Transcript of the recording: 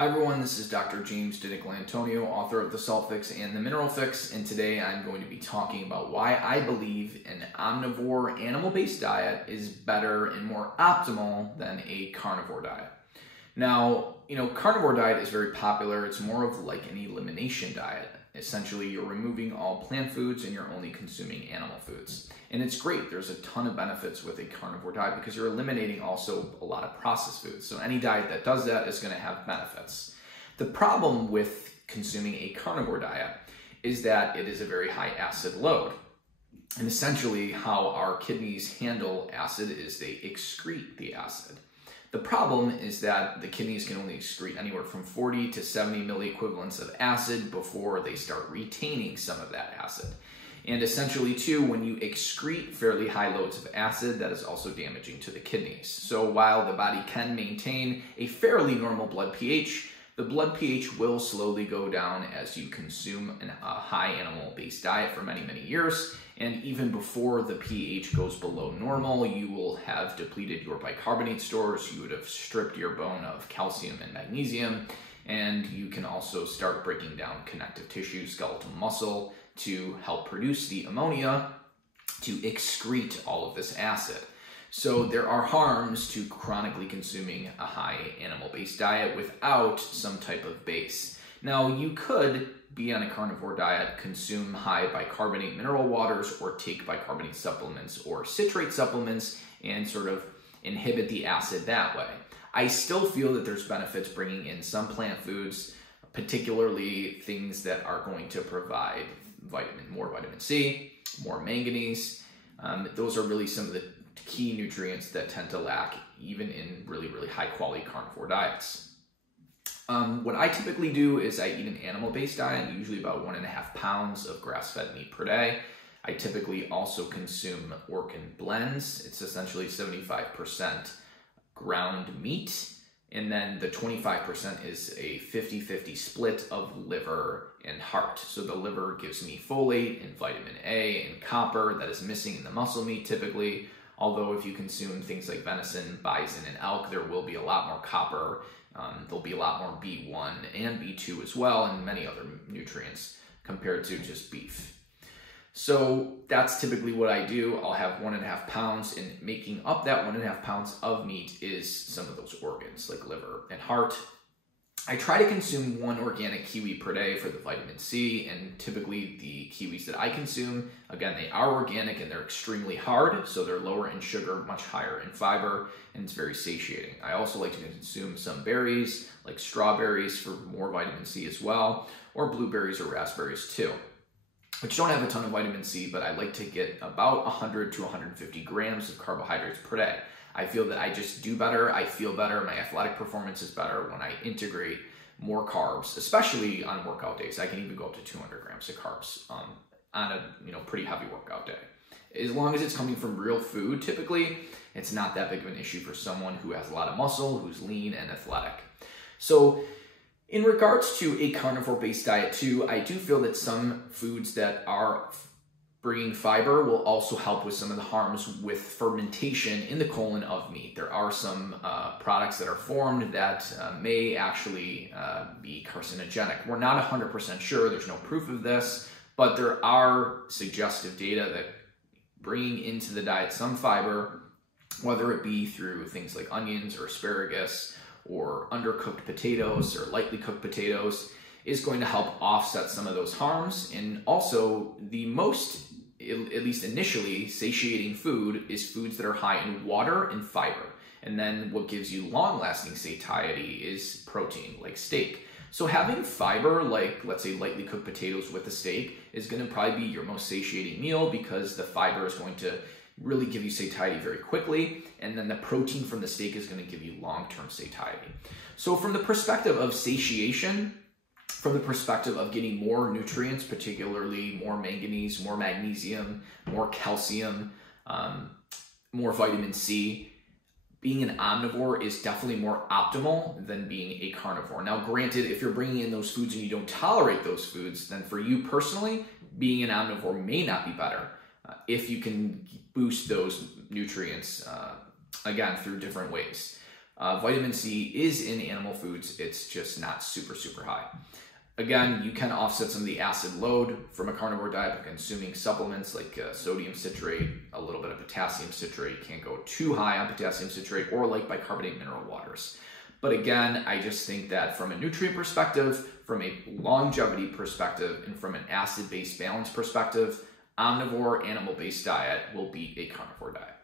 Hi everyone, this is Dr. James DiNicolantonio, author of The Salt Fix and The Mineral Fix, and today I'm going to be talking about why I believe an omnivore animal-based diet is better and more optimal than a carnivore diet. Now, carnivore diet is very popular. It's more of like an elimination diet. Essentially, you're removing all plant foods and you're only consuming animal foods. And it's great. There's a ton of benefits with a carnivore diet because you're eliminating also a lot of processed foods. So any diet that does that is going to have benefits. The problem with consuming a carnivore diet is that it is a very high acid load. And essentially how our kidneys handle acid is they excrete the acid. The problem is that the kidneys can only excrete anywhere from 40 to 70 milliequivalents of acid before they start retaining some of that acid. And essentially too, when you excrete fairly high loads of acid, that is also damaging to the kidneys. So while the body can maintain a fairly normal blood pH, the blood pH will slowly go down as you consume a high animal-based diet for many, many years. And even before the pH goes below normal, you will have depleted your bicarbonate stores, you would have stripped your bone of calcium and magnesium, and you can also start breaking down connective tissue, skeletal muscle, to help produce the ammonia to excrete all of this acid. So there are harms to chronically consuming a high animal-based diet without some type of base. Now, you could be on a carnivore diet, consume high bicarbonate mineral waters, or take bicarbonate supplements or citrate supplements and sort of inhibit the acid that way. I still feel that there's benefits bringing in some plant foods, particularly things that are going to provide more vitamin C, more manganese. Those are really some of the key nutrients that tend to lack even in really, really high quality carnivore diets. What I typically do is I eat an animal-based diet, usually about 1.5 pounds of grass-fed meat per day. I typically also consume organ blends. It's essentially 75% ground meat, and then the 25% is a 50-50 split of liver and heart. So the liver gives me folate and vitamin A and copper that is missing in the muscle meat typically. Although if you consume things like venison, bison, and elk, there will be a lot more copper. There'll be a lot more B1 and B2 as well, and many other nutrients compared to just beef. So that's typically what I do. I'll have 1.5 pounds, and making up that 1.5 pounds of meat is some of those organs like liver and heart. I try to consume 1 organic kiwi per day for the vitamin C, and typically the kiwis that I consume, again, they are organic and they're extremely hard, so they're lower in sugar, much higher in fiber, and it's very satiating. I also like to consume some berries, like strawberries for more vitamin C as well, or blueberries or raspberries too, which don't have a ton of vitamin C, but I like to get about 100 to 150 grams of carbohydrates per day. I feel that I just do better, I feel better, my athletic performance is better when I integrate more carbs, especially on workout days. I can even go up to 200 grams of carbs on a pretty heavy workout day. As long as it's coming from real food, typically, it's not that big of an issue for someone who has a lot of muscle, who's lean and athletic. So in regards to a carnivore-based diet too, I do feel that some foods that are bringing fiber will also help with some of the harms with fermentation in the colon of meat. There are some products that are formed that may actually be carcinogenic. We're not 100% sure, there's no proof of this, but there are suggestive data that bringing into the diet some fiber, whether it be through things like onions or asparagus or undercooked potatoes or lightly cooked potatoes, is going to help offset some of those harms. And also the most, at least initially, satiating food is foods that are high in water and fiber. And then what gives you long-lasting satiety is protein, like steak. So having fiber, like let's say lightly cooked potatoes with a steak, is going to probably be your most satiating meal because the fiber is going to really give you satiety very quickly, and then the protein from the steak is going to give you long-term satiety. So from the perspective of satiation, from the perspective of getting more nutrients, particularly more manganese, more magnesium, more calcium, more vitamin C, being an omnivore is definitely more optimal than being a carnivore. Now, granted, if you're bringing in those foods and you don't tolerate those foods, then for you personally, being an omnivore may not be better if you can boost those nutrients, again, through different ways. Vitamin C is in animal foods, it's just not super, super high. Again, you can offset some of the acid load from a carnivore diet by consuming supplements like sodium citrate, a little bit of potassium citrate. You can't go too high on potassium citrate, or like bicarbonate mineral waters. But again, I just think that from a nutrient perspective, from a longevity perspective, and from an acid-based balance perspective, omnivore animal-based diet will beat a carnivore diet.